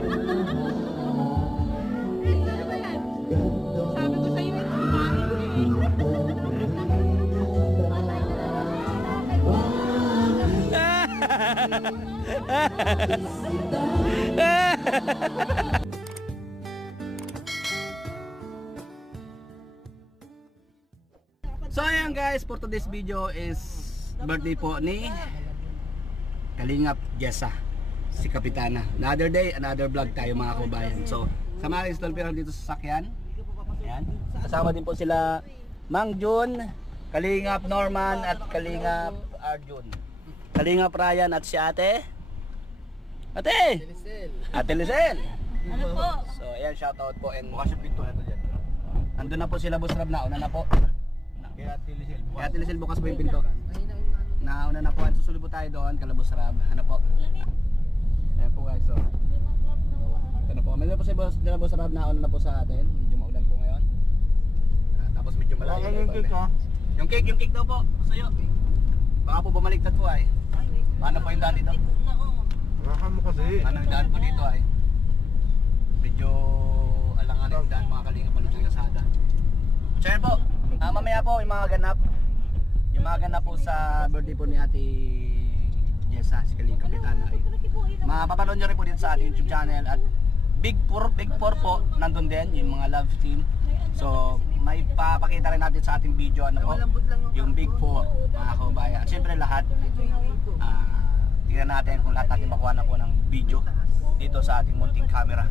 Sabi ko sa'yo, So ayan guys, for today's video is birthday po ni Kalingap Jessa, si Kapitana. Another day, another vlog tayo mga kababayan. So samahan install pero dito sa sasakyan. Ayan. Kasama din po sila Mang Jun, Kalingap Norman at Kalingap Arjun, Kalingap Ryan at si Ate Ate Lisel. ano po? So ayan, shoutout po and bukas yung pinto na ito dyan. Andun na po sila, Boss Rab, nauna na po. Kaya Ate Lisel bukas po yung pinto. Nauna na po, susunod po tayo doon, kala Boss Rab. Ano po? Ayan po guys, so ito na po, medyo po si Boss Rab, nauna na po sa atin. Medyo maulan po ngayon. Tapos medyo malayo. Yung cake daw po, sa'yo. Baka po bumaliktad po ay. Paano po yung daan dito? Rakan mo kasi. Ano yung daan po dito ay? Medyo alangan yung daan, mga Kalingap po dito yung kasada. So yan po, mamaya po yung mga ganap po sa birthday po ni Ate Jessa, si Kalingap Kapitana ay mapapanood nyo rin po dito sa ating YouTube channel. At Big 4 po, nandun din yung mga love team. So may papakita rin natin sa ating video ano po, yung Big 4 mga kababayan. Siyempre lahat tingnan natin kung lahat natin makuha na po ng video dito sa ating munting camera.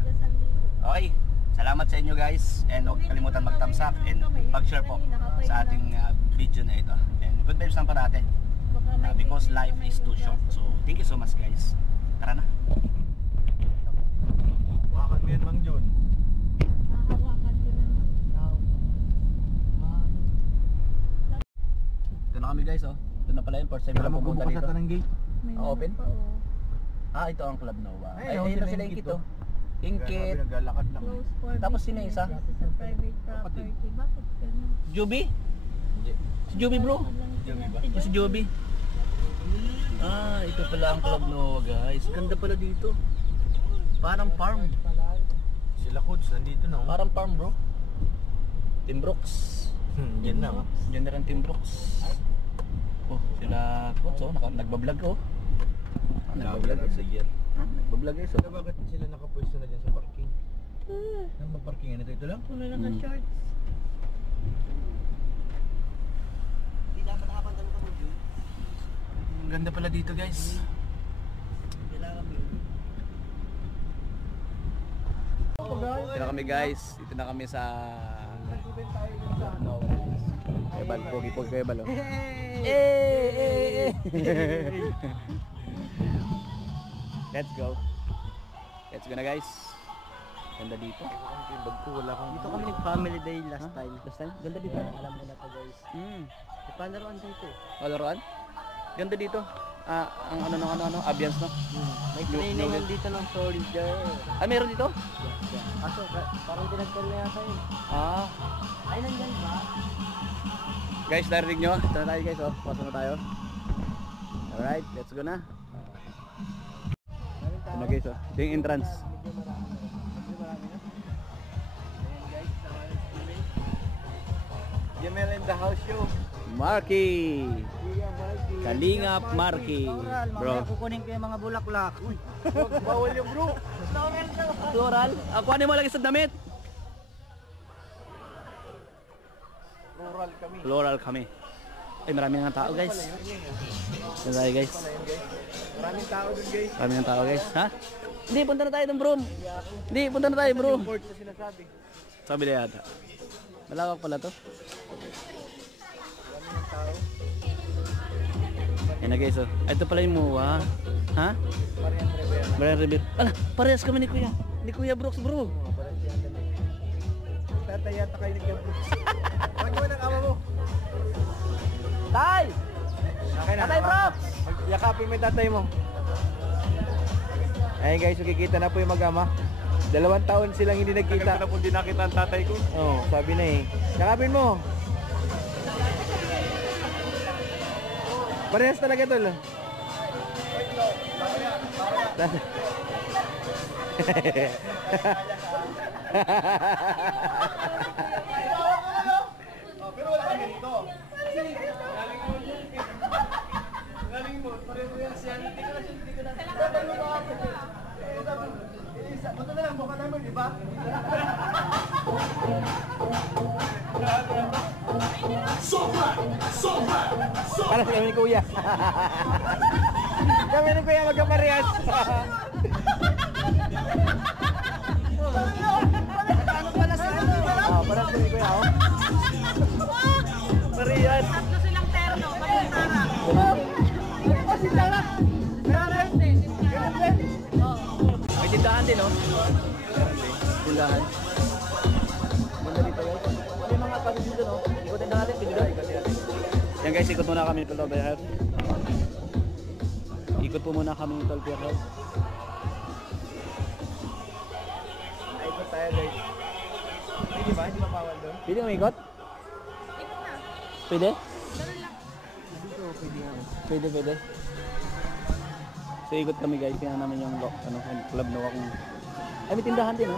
Okay, salamat sa inyo guys, and huwag kalimutan mag-thumbs up and mag-share po sa ating video na ito. And good vibes lang parate, because life is too short. So thank you so much guys. Tara na. Wakan mo yan, Mang Jun. Ito na kami guys, oh. Ito na pala yung first time na pumunta dito. Ng gate. Open? Ito ang Club Nova. Ay, ayun na sila yung kito. Ingkit. Naglalakad lang. Tapos sino yung isa? Private property. Bakit ganun? Juby? Si Juby bro? Ito si Juby. Ito pala ang Club Nova guys. Ganda pala dito. Parang farm. Sila coach, nandito na. Parang farm bro. Team Brooks. Yan na. Yan na rin Team Brooks. Oh, sila coach oh. Nagbablog oh. Nagbablog sa year. Nagbablog guys oh. Bakit sila nakapwesto na dyan sa parking? Nang maparkingan ito lang? Kung may naka-shorts. Hindi dapat nakapantan ka mo Jun. Ang ganda pala dito guys. Dito na kami guys. Dito na kami sa Kebal, pogi-pogi Kebal oh. Let's go. Let's go na guys. Ganda dito. Bag ko, wala akong... Dito kami nag-family day last time. Last time? Ganda dito. Alam mo na to guys. Ipanaroan dito eh. Laruan? Ganda dito. Ang ano, ambience no? May training dito ng soldier. Meron dito? Kaso parang dinagkal na yata yun. Ay, nandyan ba? Guys, narinig nyo? Ito na tayo guys oh. Pasok na tayo. Alright, let's go na. Ito na guys oh. Ito yung entrance. Jamel in the house show. Marky! Kalingap Marky! Bro. Kukunin ko yung mga bulaklak. Uy, Bawal yung bro. Floral? Kuhanin mo lagi sa damit. Rural kami. Floral kami. Ay, marami nga tao guys. Ito tayo guys. Maraming tao dun guys. Marami nga tao guys. Ha? Hindi, punta na tayo dun bro. Hindi, punta na tayo bro. Board na sinasabi. Sabi na yata. Malawak pala to. Maraming tao. Yan na guys oh. Ito pala yung MUA. Ha? Marian Rivera. Marian Rivera. Ala, parehas kami ni Kuya. Ni Kuya Brooks bro. Tatay yata kayo nag-Brooks. Huwag mo ng ama mo. Tay! Tatay Brooks! Yakapin mo yung tatay mo. Ayun guys, makikita na po yung mag-ama. 2 taon silang hindi nagkita. Tagal ko na po hindi nakita ang tatay ko. Oo, sabi na eh. Yakapin mo. Parehas talaga tol. Pero wala ka ganito. Galing mo, pareho yan siya. Hindi ko na. Buto na lang, buka namin, di ba? Para sa kami ni Kuya. Kami ni Kuya magkaparehas. Ano pala sa ano? Oh, para sa kami ni Kuya, oh. Parehas. Tatlo silang terno, pag-isara. May tindahan din, oh. Tindahan. Ganda dito, guys. Ano yung mga kapit dito, no? Ikutin natin, pinila. Yan guys, ikot muna kami ng Tolpier. Ikot po muna kami ng Tolpier. Ikot tayo, guys. Pwede ba? Hindi mapawal doon? Pwede umikot? Pwede? Dito, pwede nga. Pwede. So ikot kami guys, tingnan namin yung club na wakong. Ay, may tindahan din, oh.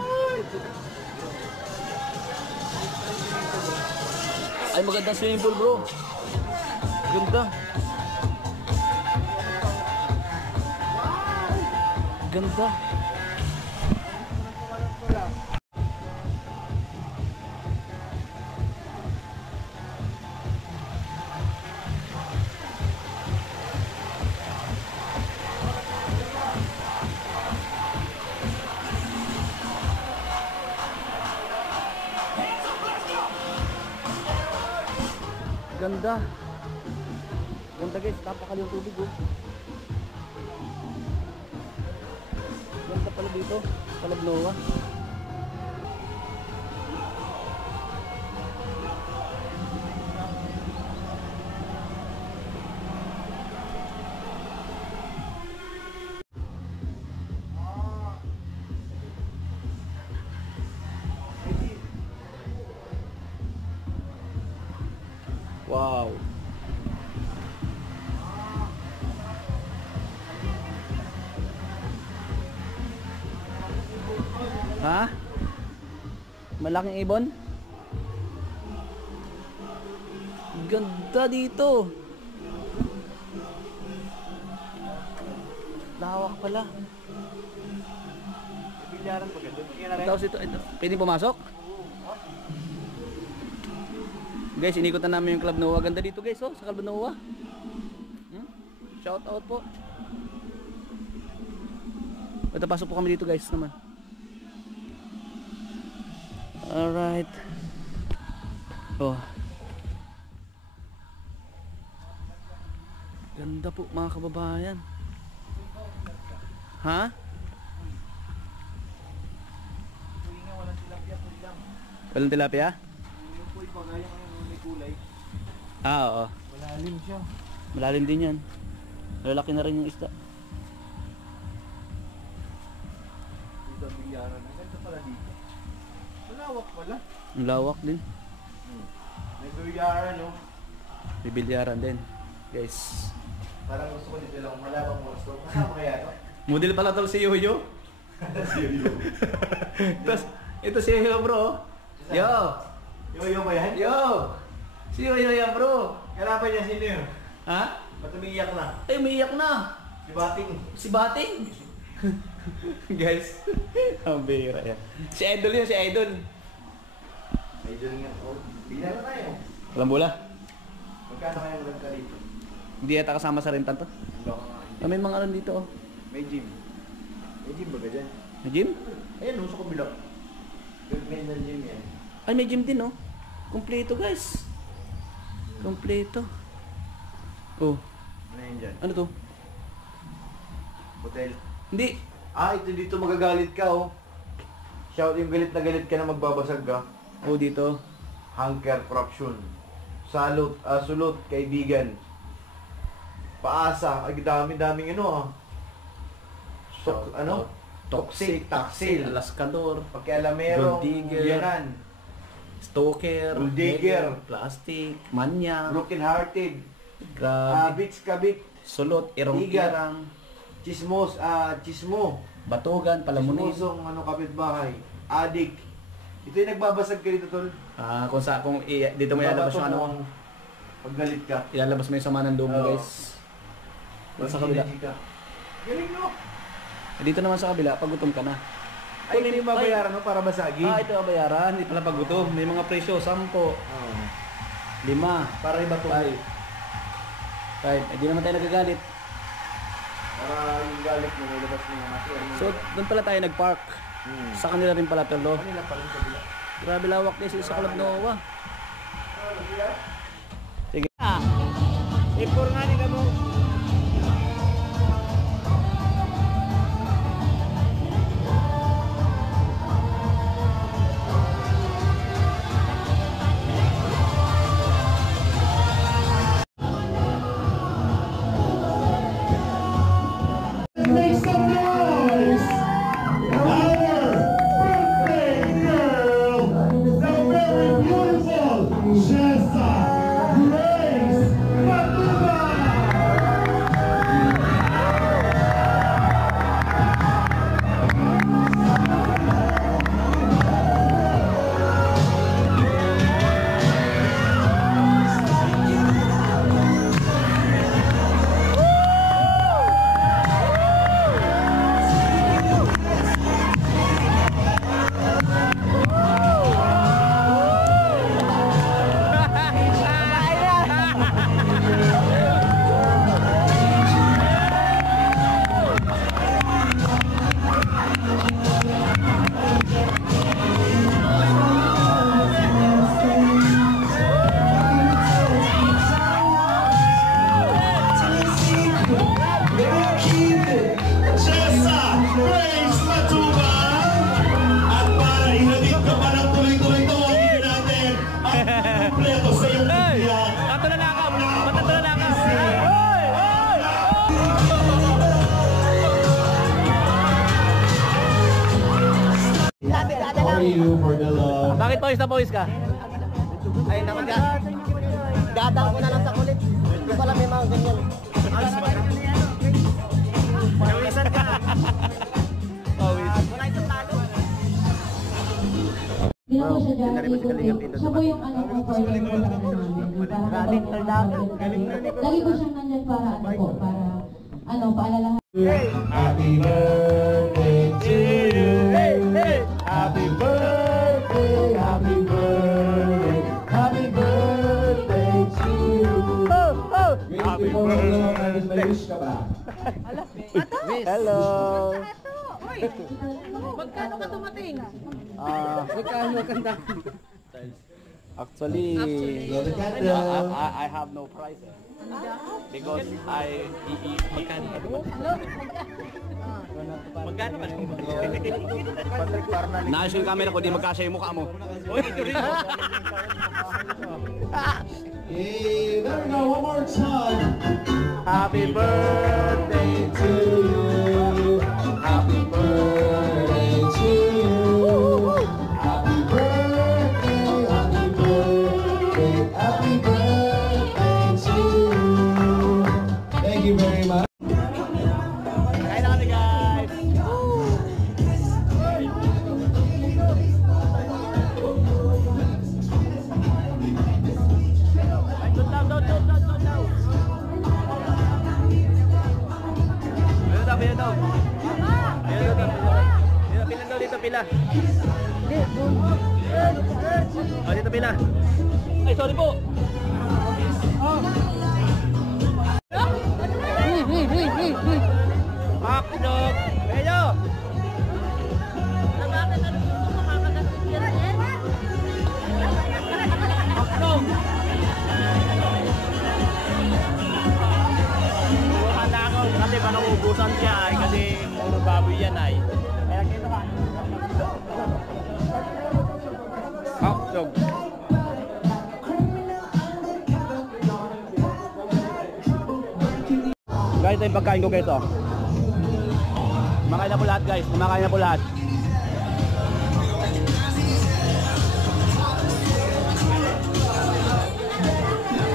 Ay, magandang swimming pool, bro. Ganda. Ganda. Ganda. Ganda guys, napakali yung tubig, oh. Ganda pala dito, Palabnoa. Wow. Ha? Malaking ibon? Ganda dito. Lawak pala. Bilyaran pa ganun. Tapos ito, pwede pumasok? Guys, inikutan namin yung Club Noah. Ganda dito guys, oh, sa Club Noah. Shout out po. Ito, pasok po kami dito guys naman. Alright. Oh. Ganda po mga kababayan. Ha? Walang tilapia? Ah, oo. Malalim siya. Malalim din yan. Lalaki na rin yung isda. Dito ang bilyaran. Ang ganda pala dito. Malawak pala. Ang lawak din. May bilyaran, no? Bibilyaran din. Guys. Parang gusto ko dito lang malabang gusto. Kasama kaya, no? Model pala tol si Yoyo. Tapos, ito si Yoyo bro. Yo! Yoyo ba yan? Yo! Si Yoyo yan bro. Kalaban niya sino yun? Ha? Ba't umiiyak na? Ay, umiiyak na. Si Bating. Si Bating. Guys, ang bira yan. Si Idol yun, si Idol. Medyo nga. Oh, bigla na tayo. Walang bola. Magkano kaya ulang ka dito? Hindi yata kasama sa rentan to. Ah, may mga ano dito oh. May gym. May gym ba ka dyan? May gym? Ayan, no, sa kabila. Good ng gym yan. Ay, may gym din oh. Kompleto guys. Kompleto. Oh, Ano yun dyan? ano to? Hotel. Hindi. Ah, ito dito magagalit ka, oh. Shout yung galit na galit ka na magbabasag ka. Oh, dito. Hunker Corruption. Salute, sulot, kaibigan. Paasa, ay dami-daming ano ah. Ano? Toxic, taksil. Alaskador. Pakialamero, Gold digger. yanan. Stalker. Gold digger. Plastic. Manya. Broken hearted. Grabe. Kabits, kabit. Sulot. Igat. Irong-irang. Chismos, chismo. Batugan, Palamunin. Pusong ano kapitbahay, adik. Ito yung nagbabasag ka dito, tol. Dito mo ilalabas yung ano, Pag galit ka. ilalabas mo yung sama ng loob mo, Oo. guys. Doon sa kabila. ka. Galing no? Dito naman sa kabila, pag gutom ka na. Ay, ito yung babayaran mo para basagin. Ito ang bayaran, hindi pala pag gutom. May mga presyo, 10, 5, Para iba tuloy. 5. Hindi naman tayo nagagalit. Para yung galit mo, nilabas mo yung So, doon pala tayo nag-park. Sa kanila rin pala tolo. Kanila pa rin kabila. Grabe lawak guys, sa Club Nova. Sige. Ipor nga ni kamo. Make some noise! Our birthday girl, the very beautiful Jessa Grace Matuba! Jessa Grace Matuba! At para ihatid ka pa ng tuloy-tuloy tawagin natin ang kumpleto sa iyong bibiyak. How are you for the love? Bakit pawis na pawis ka? Ay, naman dadang ko na lang sa kulit. Hindi pala may mga ganyan. Nawisan ka. Hindi na po siya dati. Siya po yung ano ko for the lagi ko siyang nandyan para ano po, para ano, paalalahan. Happy birthday to you. Happy birthday, happy birthday, happy birthday to you. Happy birthday. May wish ka ba? Hello. Uy, magkano ka dumating? Magkano kanta? Actually, Blow the candle. I have no price. Because Magkano ba? naayos yung camera ko, di magkasya yung mukha mo. Hey, there we go, one more time. Happy birthday To you, happy birthday to you. Happy birthday, happy birthday, happy birthday to you. Thank you very much. Kain na kami guys. Pila daw. Pila daw dito pila. Oh, dito pila. Ay, sorry po. Hotdog. Medyo. Hotdog. Bukan na ako kasi pa nauubusan siya ay kasi puro baboy yan ay. Kaya kito ka. Hotdog. Guys, ito yung pagkain ko guys oh. Kumakain na po lahat guys, kumakain na po lahat.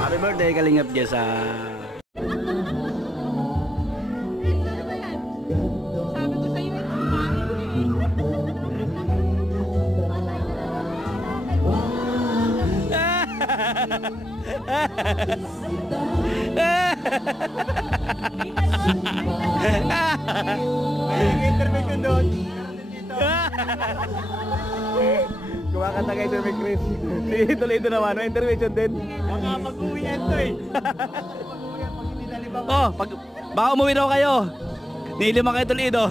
Happy birthday Kalingap Jessa. Sabi ko sa'yo, Intervention doon. Kumakanta kay Sir Chris. Si Toledo naman, no? Intervention din. Baka mag-uwi yan to eh. Oh, baka umuwi daw kayo. Nilima kay Toledo.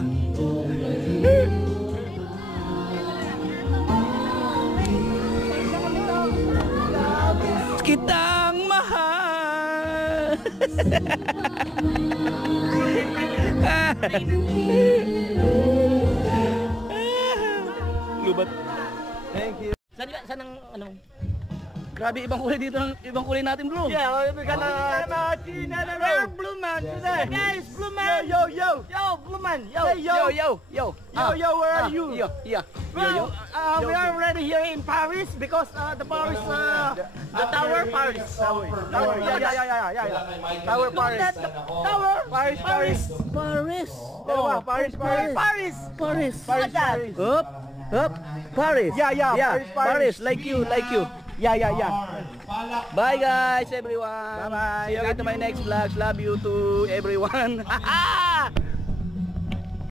Kitang mahal. Lubat. Thank you. Saan ang ano? Grabe ibang kulay dito, ibang kulay natin, bro. Yeah, we're gonna we're blue man today. Guys, blue man. Yo, blue man. Yo. Yo, where are you? Yo. Well, we are already here in Paris because the Paris, the Tower Paris. Tower, yeah. Tower Paris. Tower Paris. Paris. Up. Paris. Yeah. Paris, like you. Yeah. Bye guys, everyone. Bye-bye. See you again to my next vlog. Love you to everyone.